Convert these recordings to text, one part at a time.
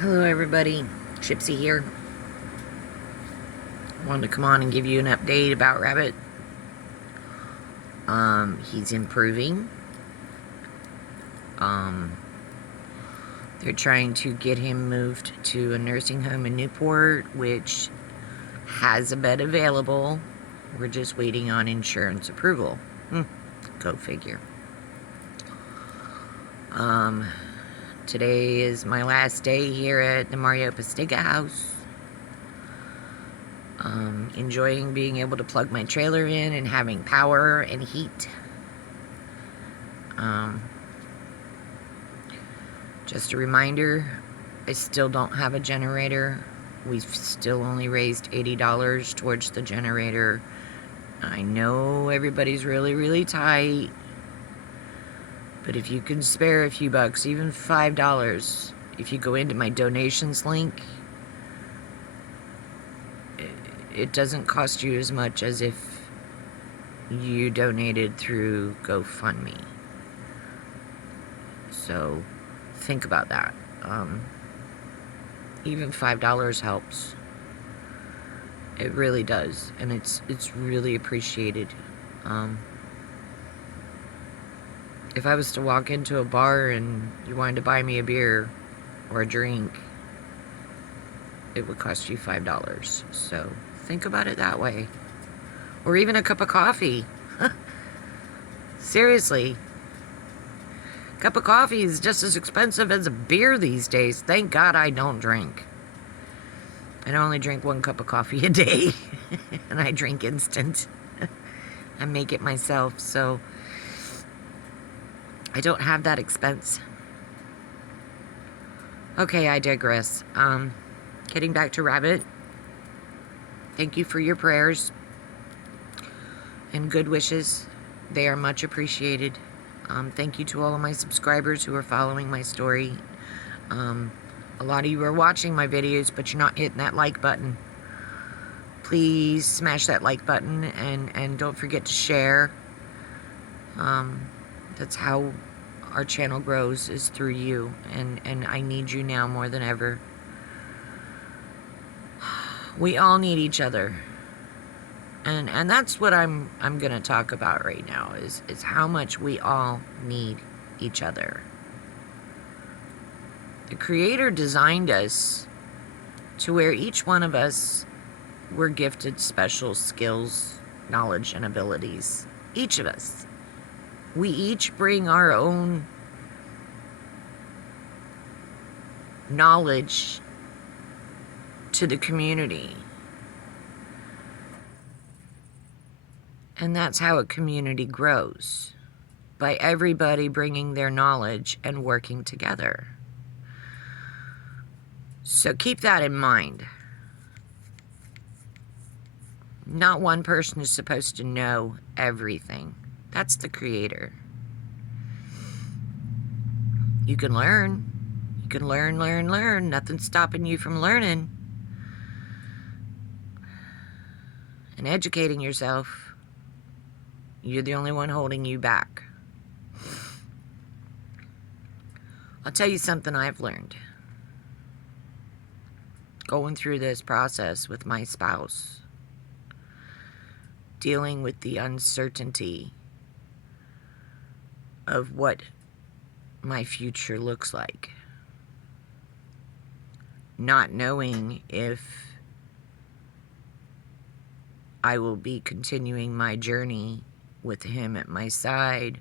Hello everybody, Gypsy here. Wanted to come on and give you an update about Rabbit. He's improving. They're trying to get him moved to a nursing home in Newport, which has a bed available. We're just waiting on insurance approval. Go figure. Today is my last day here at the Maricopa Steakhouse. Enjoying being able to plug my trailer in and having power and heat. Just a reminder, I still don't have a generator. We've still only raised $80 towards the generator. I know everybody's really tight, but if you can spare a few bucks, even $5, if you go into my donations link, it doesn't cost you as much as if you donated through GoFundMe. So think about that. Even $5 helps. It really does, and it's really appreciated. If I was to walk into a bar and you wanted to buy me a beer or a drink, it would cost you $5. So think about it that way. Or even a cup of coffee. Seriously. A cup of coffee is just as expensive as a beer these days. Thank God I don't drink. I only drink 1 cup of coffee a day. And I drink instant. I make it myself, so I don't have that expense. Okay, I digress. Getting back to Rabbit. Thank you for your prayers and good wishes. They are much appreciated. Thank you to all of my subscribers who are following my story. A lot of you are watching my videos, but you're not hitting that like button. Please smash that like button and don't forget to share. That's how our channel grows, is through you, and I need you now more than ever. We all need each other. And that's what I'm gonna talk about right now, is how much we all need each other. The Creator designed us to where each one of us were gifted special skills, knowledge, and abilities. Each of us. We each bring our own knowledge to the community. And that's how a community grows. By everybody bringing their knowledge and working together. So keep that in mind. Not one person is supposed to know everything. That's the Creator. You can learn. You can learn. Nothing's stopping you from learning. And educating yourself. You're the only one holding you back. I'll tell you something I've learned. Going through this process with my spouse. Dealing with the uncertainty of what my future looks like. Not knowing if I will be continuing my journey with him at my side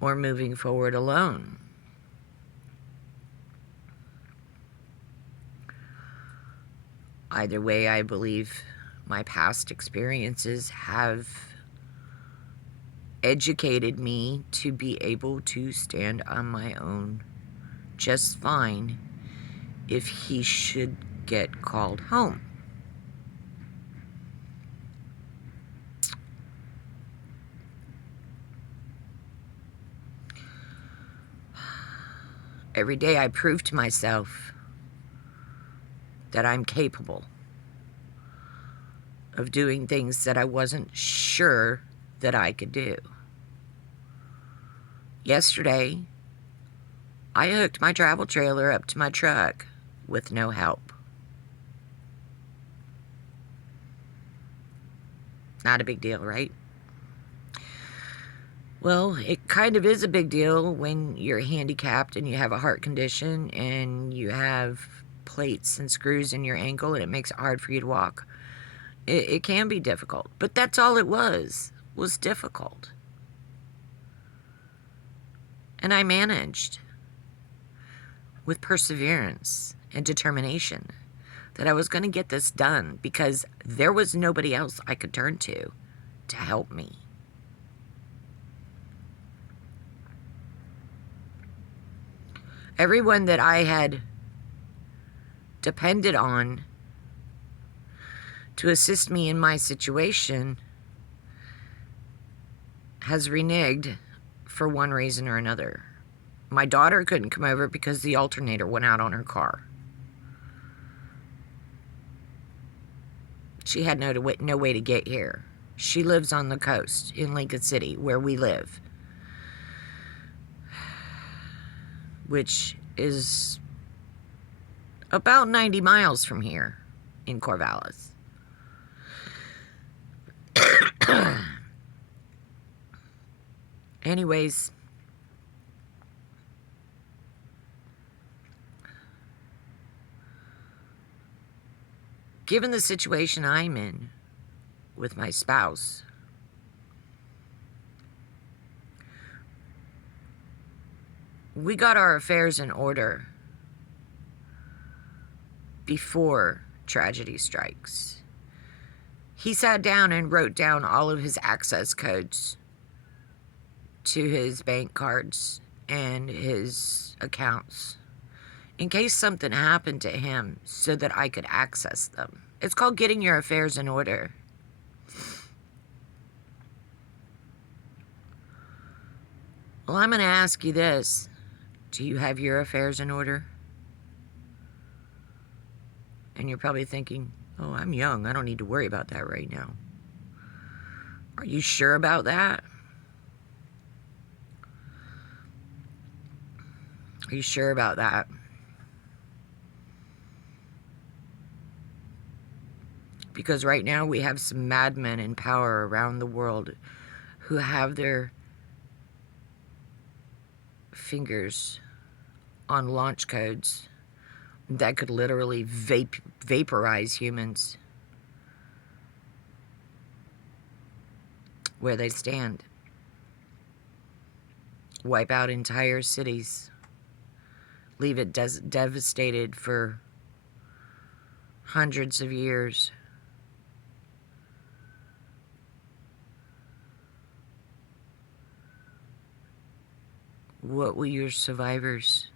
or moving forward alone. Either way, I believe my past experiences have educated me to be able to stand on my own just fine if he should get called home. Every day I prove to myself that I'm capable of doing things that I wasn't sure that I could do. Yesterday, I hooked my travel trailer up to my truck with no help. Not a big deal, right? Well, it kind of is a big deal when you're handicapped and you have a heart condition and you have plates and screws in your ankle and it makes it hard for you to walk. It can be difficult, but that's all it was difficult. And I managed with perseverance and determination that I was going to get this done because there was nobody else I could turn to help me. Everyone that I had depended on to assist me in my situation has reneged for one reason or another. My daughter couldn't come over because the alternator went out on her car. She had no way to get here. She lives on the coast in Lincoln City, where we live, which is about 90 miles from here in Corvallis. Anyways, given the situation I'm in with my spouse, we got our affairs in order before tragedy strikes. He sat down and wrote down all of his access codes to his bank cards and his accounts in case something happened to him so that I could access them. It's called getting your affairs in order. Well, I'm going to ask you this. Do you have your affairs in order? And you're probably thinking, oh, I'm young. I don't need to worry about that right now. Are you sure about that? Are you sure about that? Because right now we have some madmen in power around the world who have their fingers on launch codes that could literally vaporize humans where they stand. Wipe out entire cities. Leave it devastated for hundreds of years. What will your survivors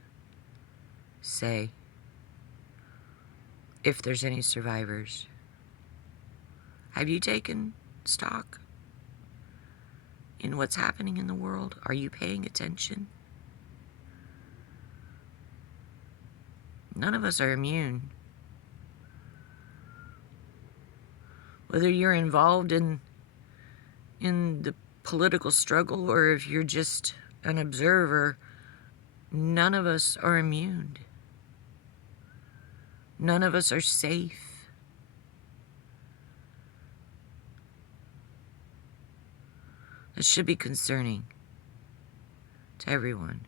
say? If there's any survivors. Have you taken stock in what's happening in the world? Are you paying attention? None of us are immune. Whether you're involved in the political struggle or if you're just an observer, none of us are immune. None of us are safe. This should be concerning to everyone.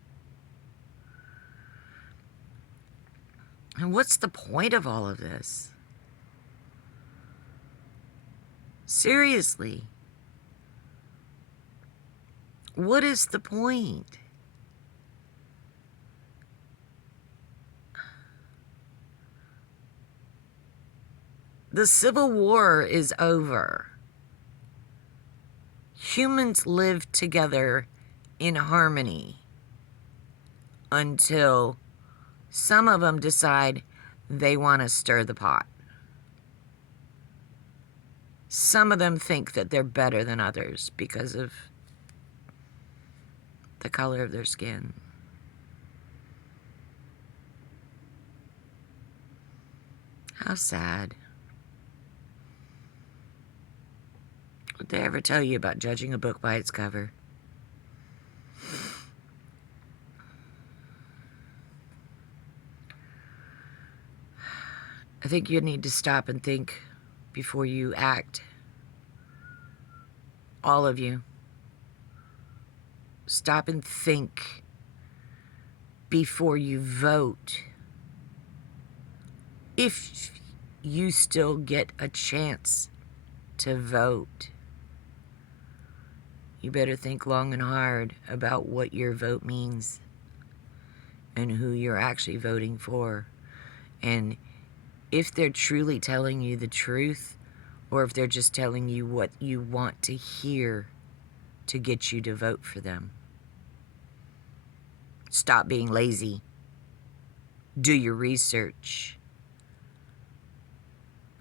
And what's the point of all of this? Seriously. What is the point? The Civil War is over. Humans live together in harmony until some of them decide they want to stir the pot. Some of them think that they're better than others because of the color of their skin. How sad. Would they ever tell you about judging a book by its cover? I think you need to stop and think before you act. All of you. Stop and think before you vote. If you still get a chance to vote, you better think long and hard about what your vote means and who you're actually voting for. And if they're truly telling you the truth, or if they're just telling you what you want to hear to get you to vote for them. Stop being lazy. Do your research.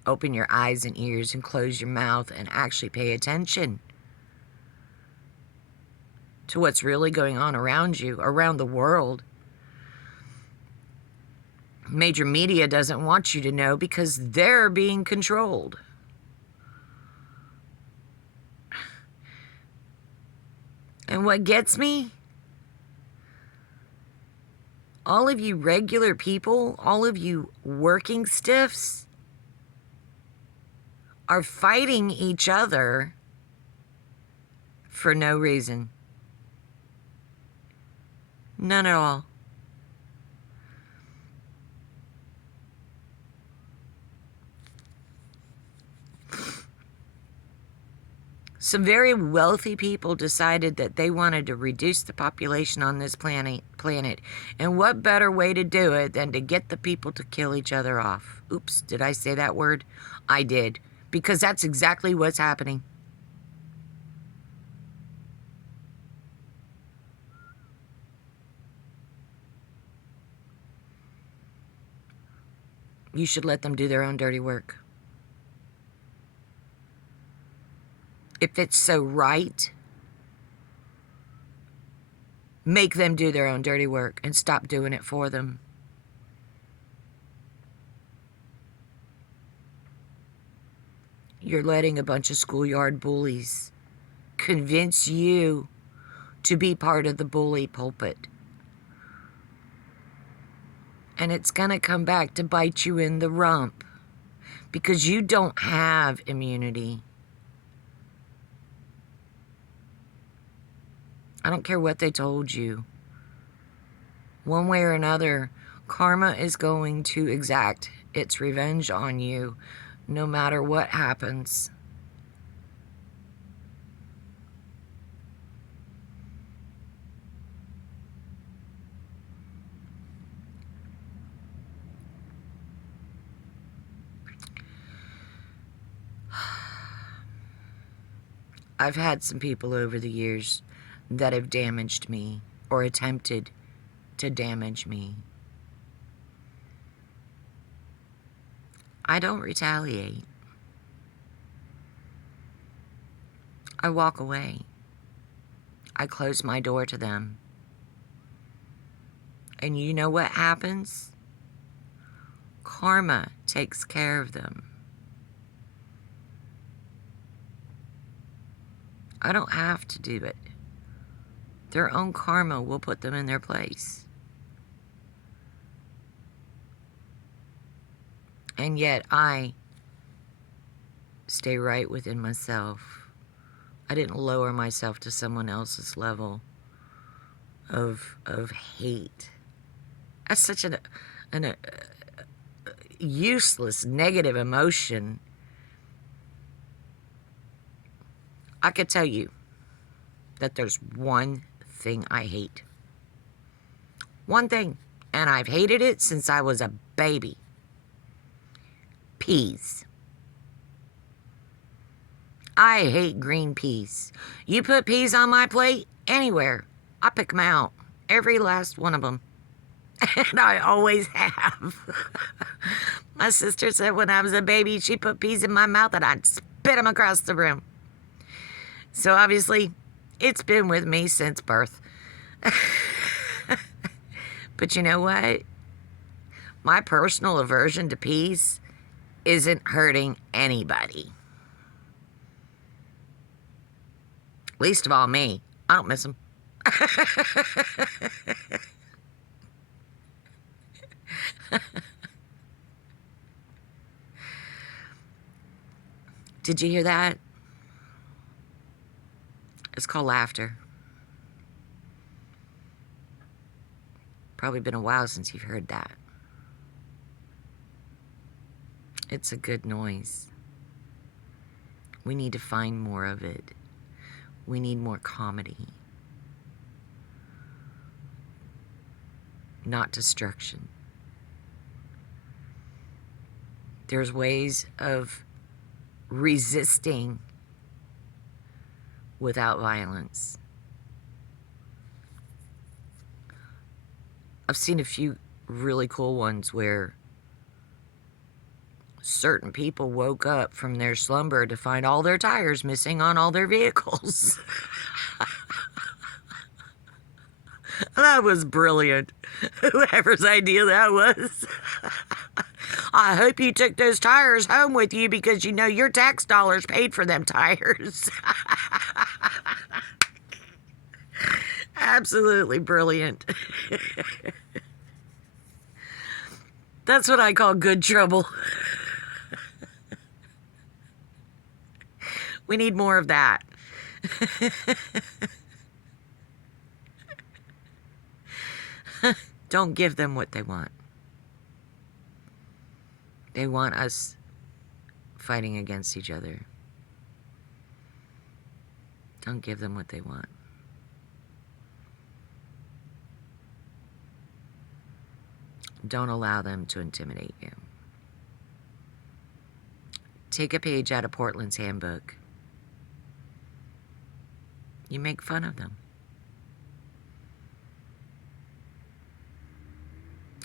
Open your eyes and ears and close your mouth and actually pay attention to what's really going on around you, around the world. Major media doesn't want you to know because they're being controlled. And what gets me? All of you regular people, all of you working stiffs, are fighting each other for no reason. None at all. Some very wealthy people decided that they wanted to reduce the population on this planet. And what better way to do it than to get the people to kill each other off? Oops, did I say that word? I did. Because that's exactly what's happening. You should let them do their own dirty work. If it's so right, make them do their own dirty work and stop doing it for them. You're letting a bunch of schoolyard bullies convince you to be part of the bully pulpit. And it's going to come back to bite you in the rump because you don't have immunity. I don't care what they told you. One way or another, karma is going to exact its revenge on you, no matter what happens. I've had some people over the years that have damaged me or attempted to damage me. I don't retaliate. I walk away. I close my door to them. And you know what happens? Karma takes care of them. I don't have to do it. Their own karma will put them in their place. And yet I stay right within myself. I didn't lower myself to someone else's level of hate. That's such a useless, negative emotion. I could tell you that there's one thing I hate. One thing. And I've hated it since I was a baby. Peas. I hate green peas. You put peas on my plate, anywhere, I pick them out. Every last one of them. And I always have. My sister said when I was a baby, she put peas in my mouth and I'd spit them across the room. So obviously, it's been with me since birth. But you know what? My personal aversion to peas isn't hurting anybody. Least of all me. I don't miss them. Did you hear that? It's called laughter. Probably been a while since you've heard that. It's a good noise. We need to find more of it. We need more comedy. Not destruction. There's ways of resisting without violence. I've seen a few really cool ones where certain people woke up from their slumber to find all their tires missing on all their vehicles. That was brilliant. Whoever's idea that was. I hope you took those tires home with you because you know your tax dollars paid for them tires. Absolutely brilliant. That's what I call good trouble. We need more of that. Don't give them what they want. They want us fighting against each other. Don't give them what they want. Don't allow them to intimidate you. Take a page out of Portland's handbook. You make fun of them.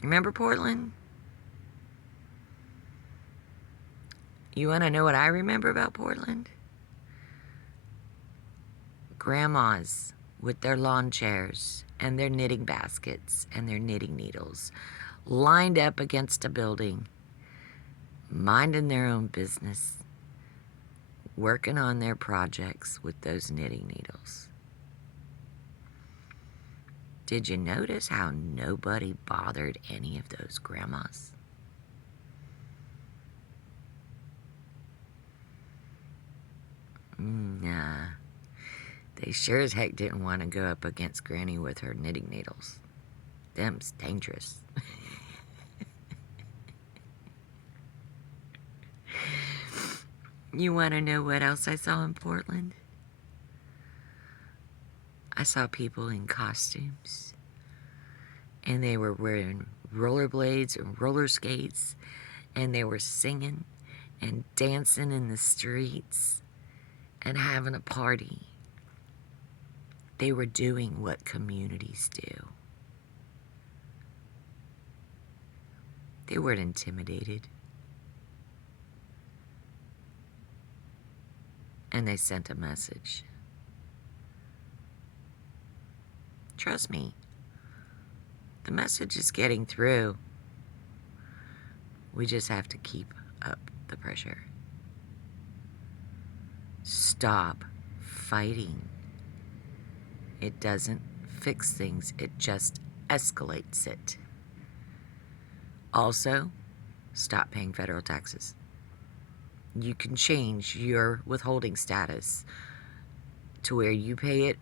Remember Portland? You want to know what I remember about Portland? Grandmas with their lawn chairs and their knitting baskets and their knitting needles lined up against a building, minding their own business, working on their projects with those knitting needles. Did you notice how nobody bothered any of those grandmas? Nah. They sure as heck didn't want to go up against Granny with her knitting needles. Them's dangerous. You want to know what else I saw in Portland? I saw people in costumes. And they were wearing rollerblades and roller skates. And they were singing and dancing in the streets and having a party. They were doing what communities do. They weren't intimidated. And they sent a message. Trust me, the message is getting through. We just have to keep up the pressure. Stop fighting. It doesn't fix things, it just escalates it. Also, stop paying federal taxes. You can change your withholding status to where you pay it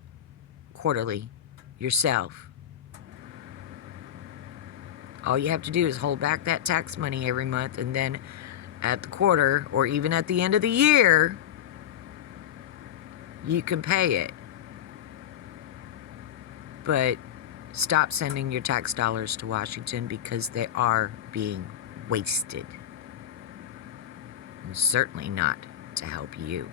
quarterly yourself. All you have to do is hold back that tax money every month, and then at the quarter or even at the end of the year, you can pay it. But stop sending your tax dollars to Washington because they are being wasted. And certainly not to help you.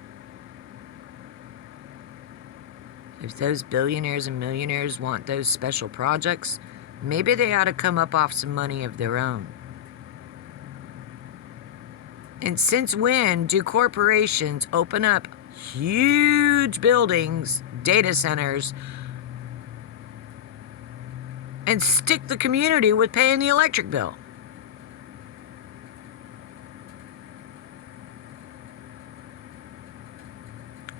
If those billionaires and millionaires want those special projects, maybe they ought to come up off some money of their own. And since when do corporations open up huge buildings, data centers, and stick the community with paying the electric bill?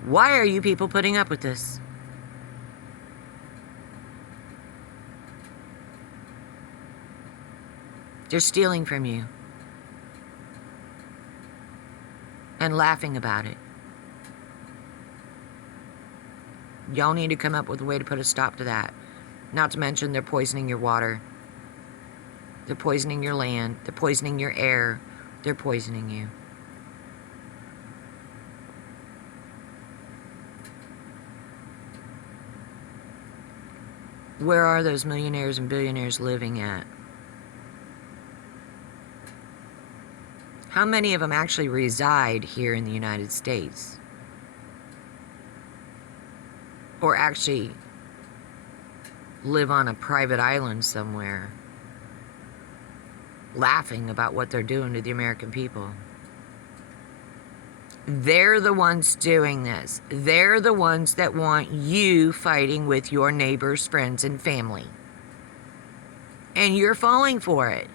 Why are you people putting up with this? They're stealing from you. and laughing about it. Y'all need to come up with a way to put a stop to that. Not to mention they're poisoning your water. They're poisoning your land. They're poisoning your air. They're poisoning you. Where are those millionaires and billionaires living at? How many of them actually reside here in the United States? Or actually live on a private island somewhere, laughing about what they're doing to the American people? They're the ones doing this. They're the ones that want you fighting with your neighbors, friends, and family. And you're falling for it.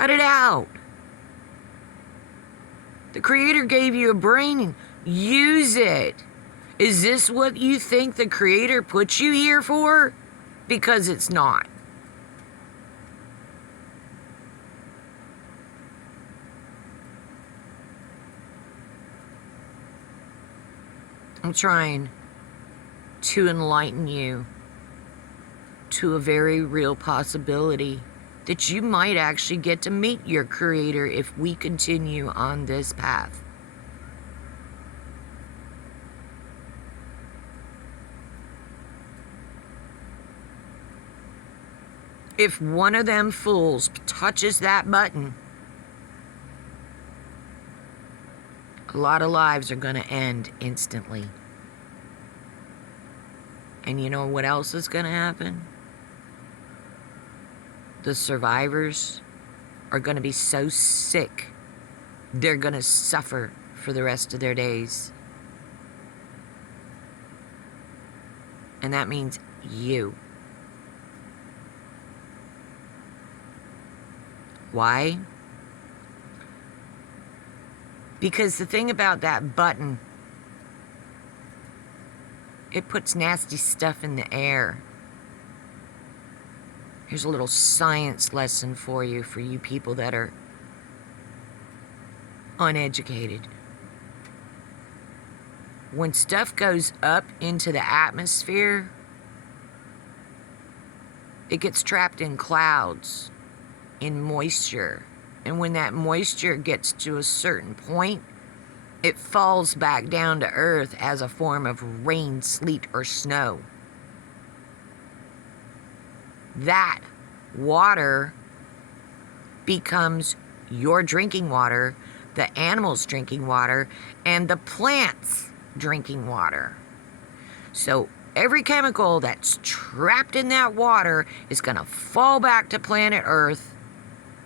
Cut it out. The Creator gave you a brain. Use it. Is this what you think the Creator put you here for? Because it's not. I'm trying to enlighten you to a very real possibility that you might actually get to meet your Creator if we continue on this path. If one of them fools touches that button, a lot of lives are going to end instantly. And you know what else is going to happen? The survivors are going to be so sick, they're going to suffer for the rest of their days. And that means you. Why? Because the thing about that button, it puts nasty stuff in the air. Here's a little science lesson for you people that are uneducated. When stuff goes up into the atmosphere, it gets trapped in clouds, in moisture. And when that moisture gets to a certain point, it falls back down to earth as a form of rain, sleet, or snow. That water becomes your drinking water, the animals' drinking water, and the plants' drinking water. So every chemical that's trapped in that water is going to fall back to planet Earth,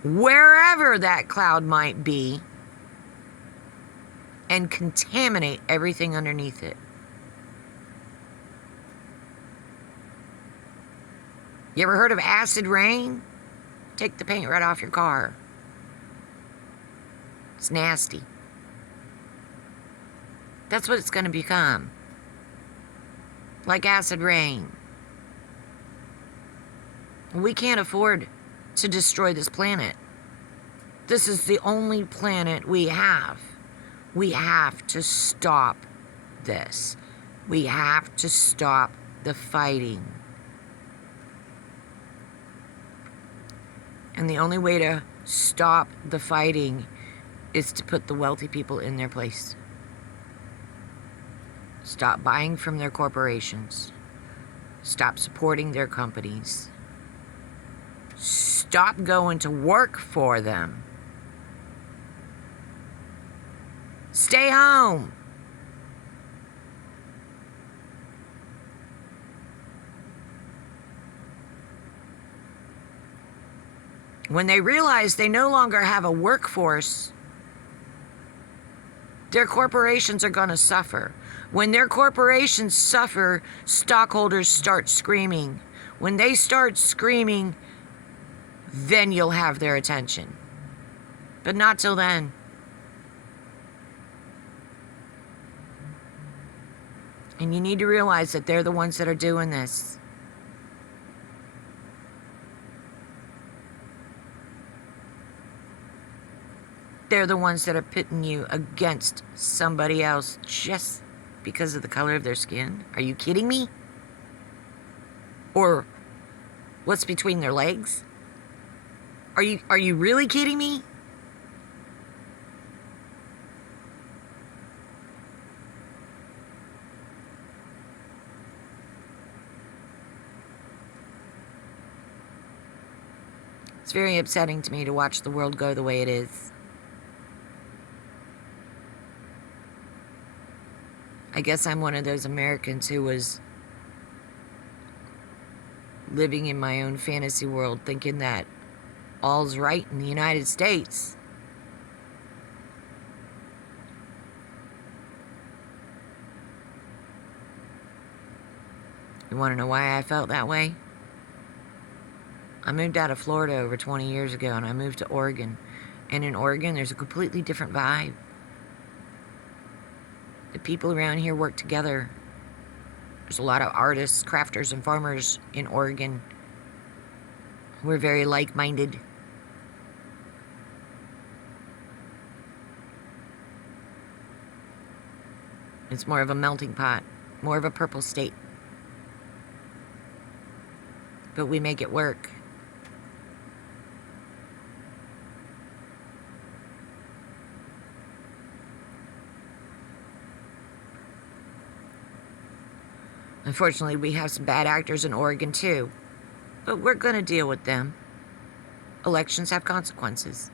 wherever that cloud might be, and contaminate everything underneath it. You ever heard of acid rain? Take the paint right off your car. It's nasty. That's what it's going to become. Like acid rain. We can't afford to destroy this planet. This is the only planet we have. We have to stop this. We have to stop the fighting. And the only way to stop the fighting is to put the wealthy people in their place. Stop buying from their corporations. Stop supporting their companies. Stop going to work for them. Stay home. When they realize they no longer have a workforce, their corporations are going to suffer. When their corporations suffer, stockholders start screaming. When they start screaming, then you'll have their attention. But not till then. And you need to realize that they're the ones that are doing this. They're the ones that are pitting you against somebody else just because of the color of their skin. Are you kidding me? Or what's between their legs? Are you really kidding me? It's very upsetting to me to watch the world go the way it is. I guess I'm one of those Americans who was living in my own fantasy world, thinking that all's right in the United States. You want to know why I felt that way? I moved out of Florida over 20 years ago, and I moved to Oregon. And in Oregon, there's a completely different vibe. The people around here work together. There's a lot of artists, crafters, and farmers in Oregon. We're very like-minded. It's more of a melting pot, more of a purple state. But we make it work. Unfortunately, we have some bad actors in Oregon too, but we're going to deal with them. Elections have consequences.